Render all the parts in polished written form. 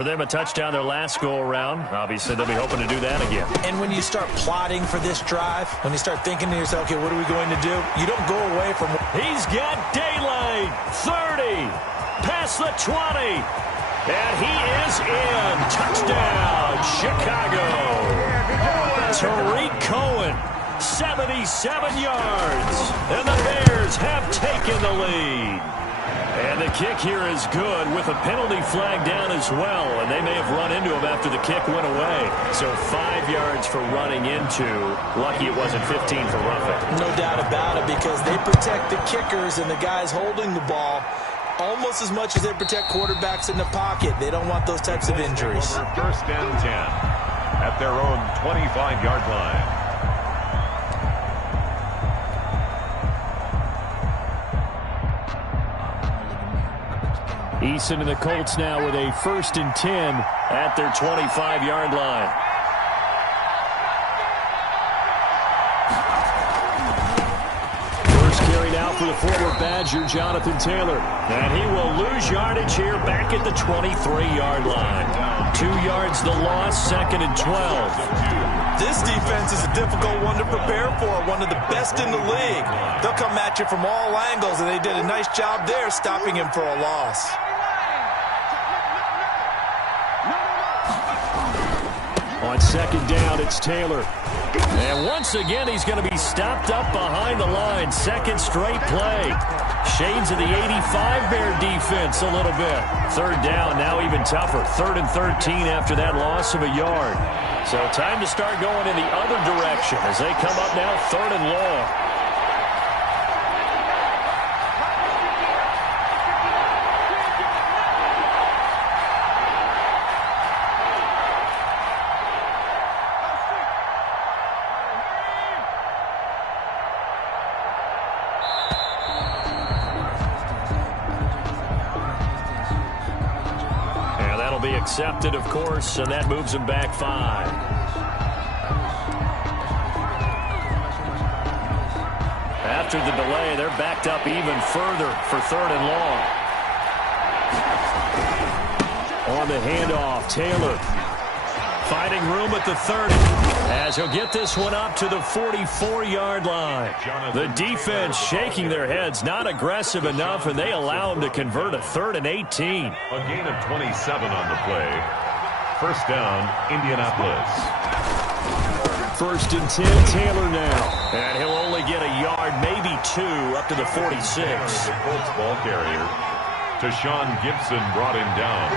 For them, a touchdown their last go-around. Obviously, they'll be hoping to do that again. And when you start plotting for this drive, when you start thinking to yourself, okay, what are we going to do? You don't go away from... He's got daylight. 30. Past the 20. And he is in. Touchdown, Chicago. Tariq Cohen, 77 yards. And the Bears have taken the lead. And the kick here is good with a penalty flag down as well. And they may have run into him after the kick went away. So 5 yards for running into. Lucky it wasn't 15 for roughing. No doubt about it, because they protect the kickers and the guys holding the ball almost as much as they protect quarterbacks in the pocket. They don't want those types of injuries. First and 10 at their own 25-yard line. Eason and the Colts now with a 1st and 10 at their 25-yard line. First carry now for the former Badger, Jonathan Taylor. And he will lose yardage here back at the 23-yard line. 2 yards the loss, 2nd and 12. This defense is a difficult one to prepare for, one of the best in the league. They'll come at you from all angles, and they did a nice job there stopping him for a loss. On 2nd down, it's Taylor. And once again, he's going to be stopped up behind the line. 2nd straight play. Shades of the 85 Bear defense a little bit. 3rd down, now even tougher. 3rd and 13 after that loss of a yard. So time to start going in the other direction as they come up now 3rd and long. Be accepted, of course, and that moves him back 5. After the delay, they're backed up even further for 3rd and long. On the handoff, Taylor finding room at the 30 as he'll get this one up to the 44-yard line. The defense shaking their heads, not aggressive enough, and they allow him to convert a 3rd and 18. A gain of 27 on the play. 1st down, Indianapolis. 1st and 10, Taylor now. And he'll only get a yard, maybe 2, up to the 46. The Colts ball carrier. Tashawn Gibson brought him down.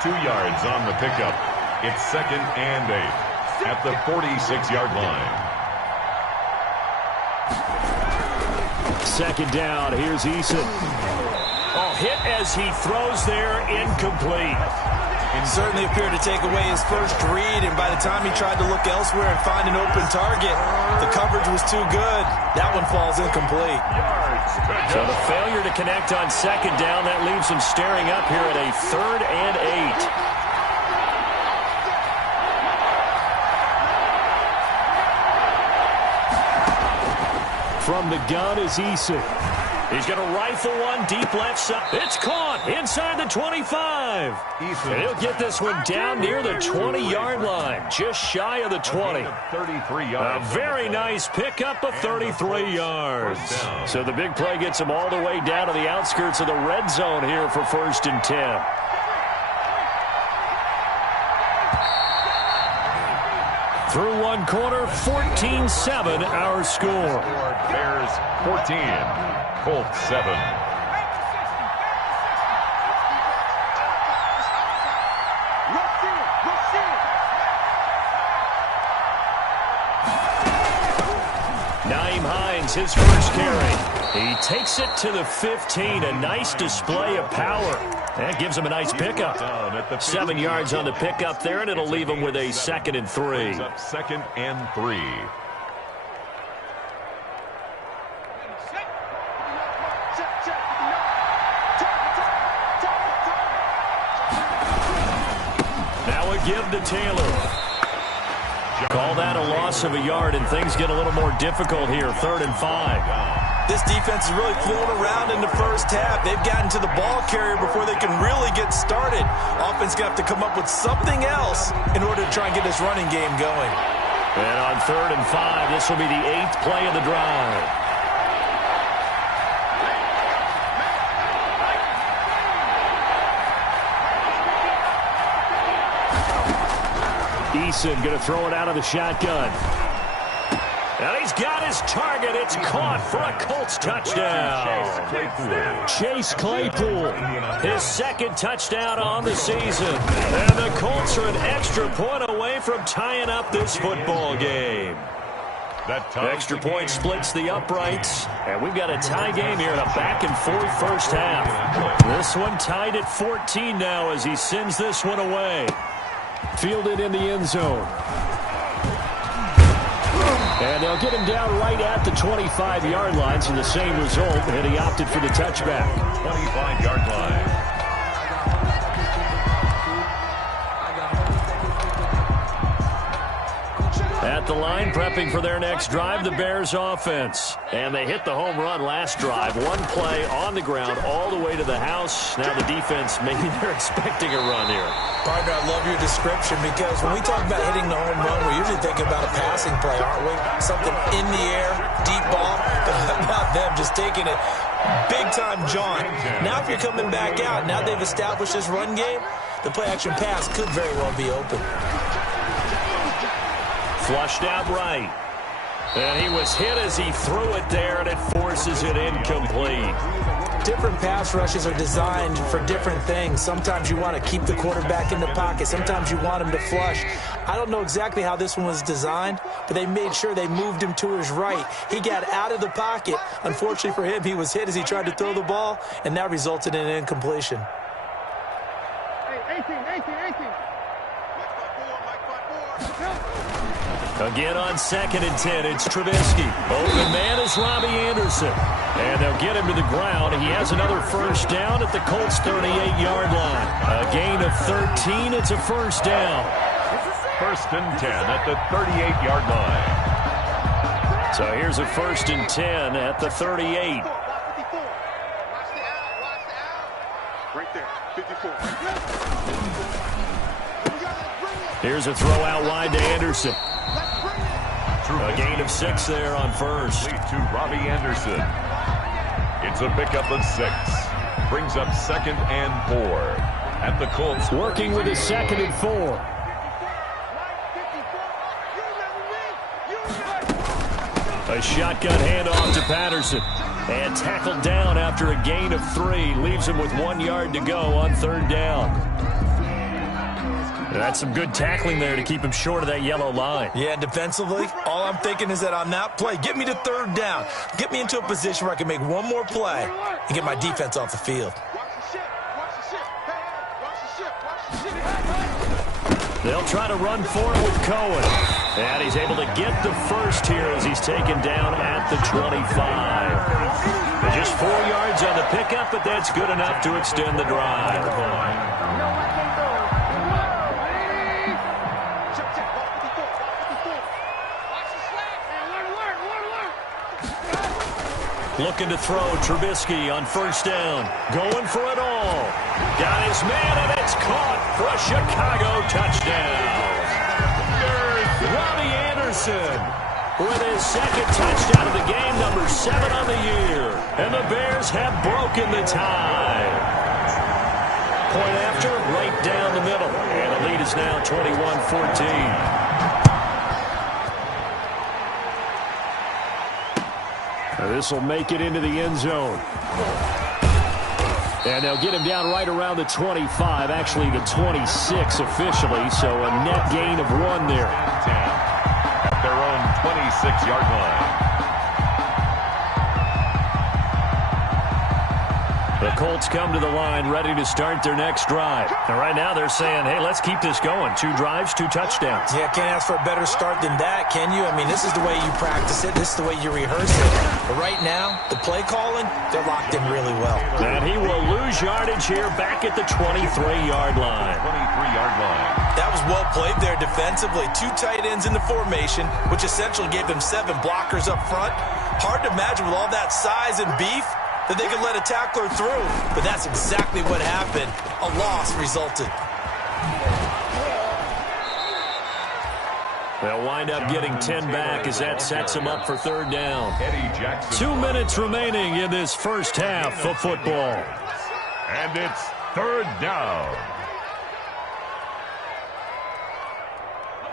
2 yards on the pickup. It's 2nd and 8 at the 46-yard line. 2nd down, here's Eason. Oh, hit as he throws there, incomplete. Certainly appeared to take away his first read, and by the time he tried to look elsewhere and find an open target, the coverage was too good. That one falls incomplete. So the failure to connect on 2nd down, that leaves him staring up here at a 3rd and 8. From the gun is Eason. He's going to rifle one deep left side. It's caught inside the 25. And he'll get this one down near the 20-yard line, just shy of the 20. A very nice pickup of 33 yards. So the big play gets him all the way down to the outskirts of the red zone here for 1st and 10. Through one quarter, 14-7 our score. Bears 14, Colts 7. Nyheim Hines, his first carry. He takes it to the 15. A nice display of power. That gives him a nice pickup. 7 yards on the pickup there, and it'll leave him with a 2nd and 3. 2nd and 3. Now a give to Taylor. Call that a loss of a yard, and things get a little more difficult here. 3rd and 5. This defense is really fooling around in the first half. They've gotten to the ball carrier before they can really get started. Offense got to come up with something else in order to try and get this running game going. And on 3rd and 5, this will be the 8th play of the drive. Eason going to throw it out of the shotgun. And he's got his target. It's caught for a Colts touchdown. Chase Claypool, his 2nd touchdown on the season. And the Colts are an extra point away from tying up this football game. Extra point splits the uprights. And we've got a tie game here in a back-and-forth first half. This one tied at 14 now as he sends this one away. Fielded in the end zone. And they'll get him down right at the 25-yard line, so the same result, and he opted for the touchback. 25-yard line. At the line, prepping for their next drive, the Bears offense. And they hit the home run last drive. One play on the ground all the way to the house. Now the defense, maybe they're expecting a run here. Partner, I love your description because when we talk about hitting the home run, we're usually thinking about a passing play, aren't we? Something in the air, deep ball. But how about them just taking it big-time jaunt? Now if you're coming back out, now they've established this run game, the play-action pass could very well be open. Flushed out right. And he was hit as he threw it there, and it forces it incomplete. Different pass rushes are designed for different things. Sometimes you want to keep the quarterback in the pocket. Sometimes you want him to flush. I don't know exactly how this one was designed, but they made sure they moved him to his right. He got out of the pocket. Unfortunately for him, he was hit as he tried to throw the ball, and that resulted in an incompletion. Hey, 18. Again on 2nd and 10, it's Trubisky. Open man is Robbie Anderson. And they'll get him to the ground. He has another first down at the Colts' 38-yard line. A gain of 13, it's a first down. 1st and 10 at the 38-yard line. So here's a 1st and 10 at the 38. Right there, 54. Here's a throw out wide to Anderson. A gain of 6 there on first. To Robbie Anderson. It's a pickup of 6. Brings up 2nd and 4 at the Colts. Working with his 2nd and 4. A shotgun handoff to Patterson. And tackled down after a gain of 3. Leaves him with 1 yard to go on 3rd down. That's some good tackling there to keep him short of that yellow line. Yeah, defensively, all I'm thinking is that on that play, get me to 3rd down. Get me into a position where I can make one more play and get my defense off the field. They'll try to run for it with Cohen. And he's able to get the first here as he's taken down at the 25. Just 4 yards on the pickup, but that's good enough to extend the drive. Looking to throw, Trubisky on 1st down. Going for it all. Got his man, and it's caught for a Chicago touchdown. Robbie Anderson with his 2nd touchdown of the game, number 7 on the year. And the Bears have broken the tie. Point after, right down the middle. And the lead is now 21-14. This will make it into the end zone. And they'll get him down right around the 25, actually the 26 officially, so a net gain of 1 there. 10 at their own 26-yard line. The Colts come to the line ready to start their next drive. And right now they're saying, hey, let's keep this going. 2 drives, 2 touchdowns. Yeah, can't ask for a better start than that, can you? I mean, this is the way you practice it. This is the way you rehearse it. But right now, the play calling, they're locked in really well. And he will lose yardage here back at the 23-yard line. 23-yard line. That was well played there defensively. 2 tight ends in the formation, which essentially gave them 7 blockers up front. Hard to imagine with all that size and beef that they could let a tackler through, but that's exactly what happened. A loss resulted. They'll wind up getting 10 back as that sets them up for 3rd down. 2 minutes remaining in this first half of football. And it's 3rd down.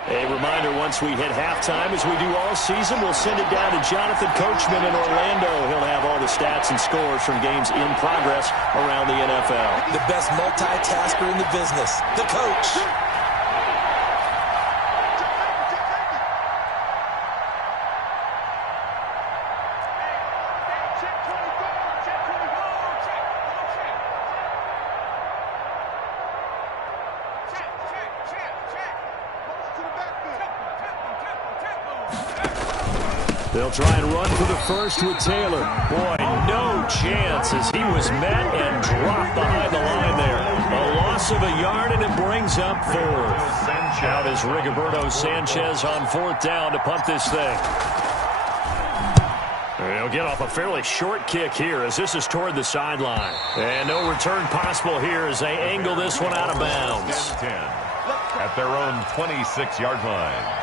A reminder, once we hit halftime, as we do all season, we'll send it down to Jonathan Coachman in Orlando. He'll have all the stats and scores from games in progress around the NFL. The best multitasker in the business, the coach. They'll try and run for the first with Taylor. Boy, no chance as he was met and dropped behind the line there. A loss of a yard, and it brings up 4th. Out is Rigoberto Sanchez on 4th down to punt this thing. He'll get off a fairly short kick here as this is toward the sideline. And no return possible here as they angle this one out of bounds. 10 at their own 26-yard line.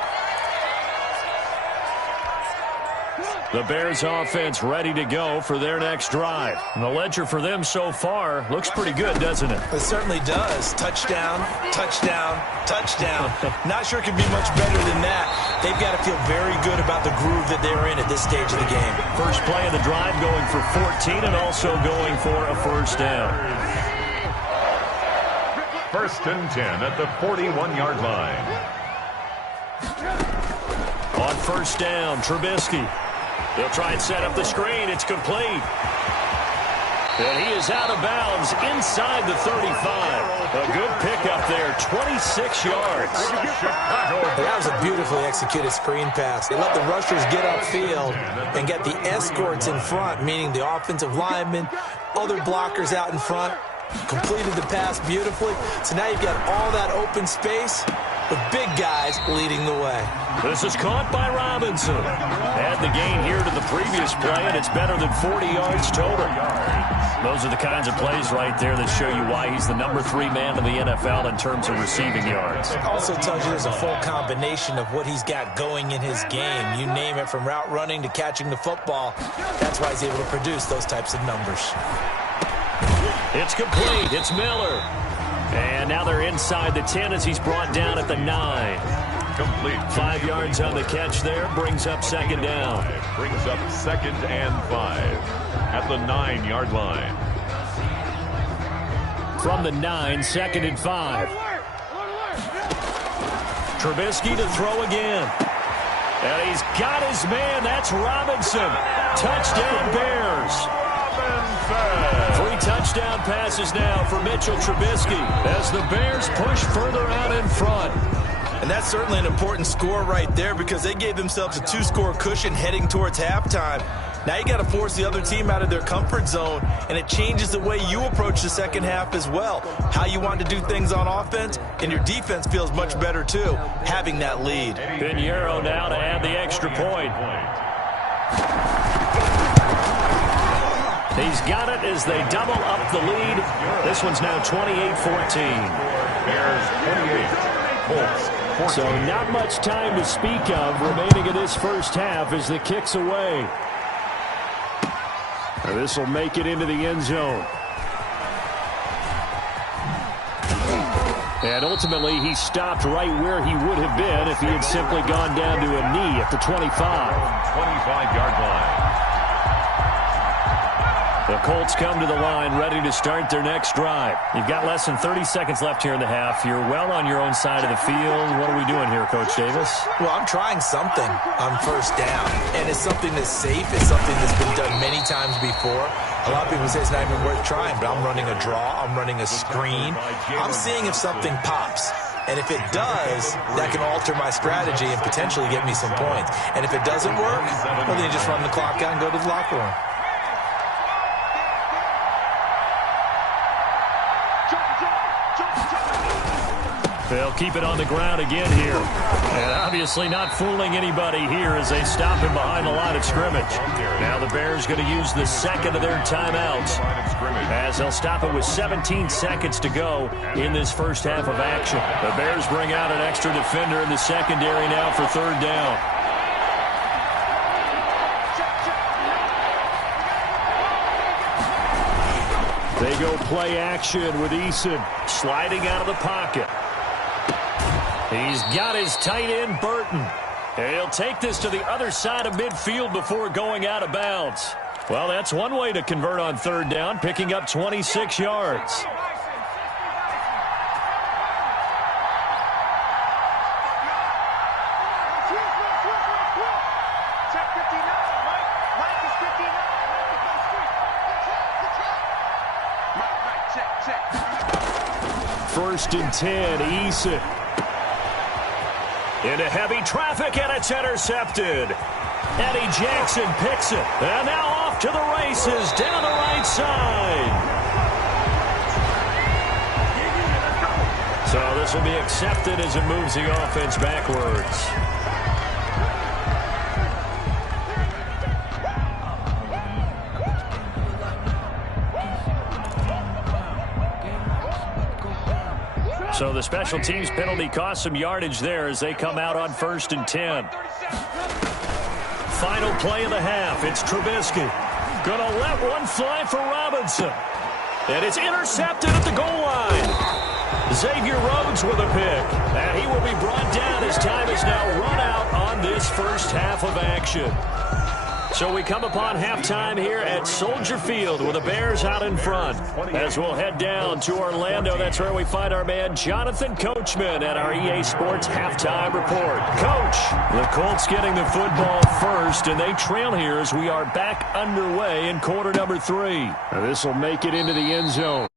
The Bears offense ready to go for their next drive. And the ledger for them so far looks pretty good, doesn't it? It certainly does. Touchdown, touchdown, touchdown. Not sure it could be much better than that. They've got to feel very good about the groove that they're in at this stage of the game. First play of the drive going for 14 and also going for a 1st down. 1st and 10 at the 41-yard line. On 1st down, Trubisky. They'll try and set up the screen. It's complete. And he is out of bounds inside the 35. A good pickup there, 26 yards. That was a beautifully executed screen pass. They let the rushers get upfield and get the escorts in front, meaning the offensive linemen, other blockers out in front, completed the pass beautifully. So now you've got all that open space with big guys leading the way. This is caught by Robinson. Had the gain here to the previous play, and it's better than 40 yards total. Those are the kinds of plays right there that show you why he's the number 3 man in the NFL in terms of receiving yards. It also tells you there's a full combination of what he's got going in his game. You name it, from route running to catching the football. That's why he's able to produce those types of numbers. It's complete. It's Miller. And now they're inside the 10 as he's brought down at the 9. Complete. 5 yards on the catch there. Brings up 2nd down. Brings up 2nd and 5 at the 9-yard line. From the 9, 2nd and 5. Trubisky to throw again. And he's got his man. That's Robinson. Touchdown Bears. 3 touchdown passes now for Mitchell Trubisky as the Bears push further out in front. And that's certainly an important score right there because they gave themselves a 2-score cushion heading towards halftime. Now you got to force the other team out of their comfort zone, and it changes the way you approach the second half as well. How you want to do things on offense, and your defense feels much better too, having that lead. Pinheiro now to add the extra point. He's got it as they double up the lead. This one's now 28-14. Bears 28, Colts 14. So not much time to speak of remaining in this first half as the kick's away. This will make it into the end zone. And ultimately, he stopped right where he would have been if he had simply gone down to a knee at the 25. 25-yard line. The Colts come to the line ready to start their next drive. You've got less than 30 seconds left here in the half. You're well on your own side of the field. What are we doing here, Coach Davis? Well, I'm trying something on 1st down, and it's something that's safe. It's something that's been done many times before. A lot of people say it's not even worth trying, but I'm running a draw. I'm running a screen. I'm seeing if something pops. And if it does, that can alter my strategy and potentially get me some points. And if it doesn't work, well, then you just run the clock out and go to the locker room. They'll keep it on the ground again here. And obviously not fooling anybody here as they stop him behind the line of scrimmage. Now the Bears going to use the second of their timeouts as they'll stop it with 17 seconds to go in this first half of action. The Bears bring out an extra defender in the secondary now for third down. They go play action with Eason sliding out of the pocket. He's got his tight end, Burton. He'll take this to the other side of midfield before going out of bounds. Well, that's one way to convert on third down, picking up 26 yards. First and 10, Eason. Into heavy traffic, and it's intercepted. Eddie Jackson picks it. And now off to the races down the right side. So this will be accepted as it moves the offense backwards. So the special teams penalty cost some yardage there as they come out on first and 10. Final play of the half. It's Trubisky. Gonna let one fly for Robinson. And it's intercepted at the goal line. Xavier Rhodes with a pick. And he will be brought down as time is now run out on this first half of action. So we come upon halftime here at Soldier Field with the Bears out in front. As we'll head down to Orlando, that's where we find our man Jonathan Coachman at our EA Sports Halftime Report. Coach, the Colts getting the football first, and they trail here as we are back underway in quarter number 3. This will make it into the end zone.